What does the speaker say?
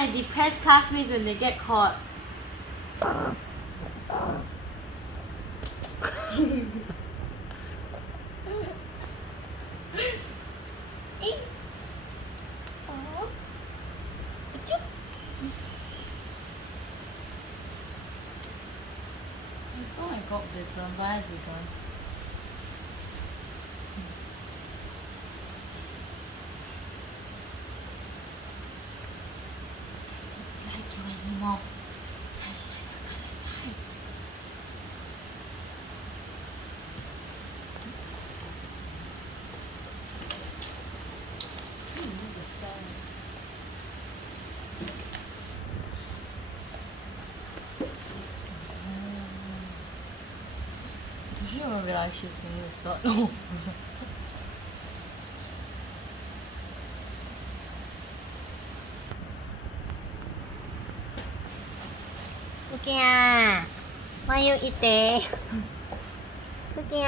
my depressed classmates when they get caught. I thought I got bitten, but I didn't. I don't like you anymore. Hashtag I'm gonna die. Does she even realize she's being this dog? No. Cookie, why you eating? Cookie.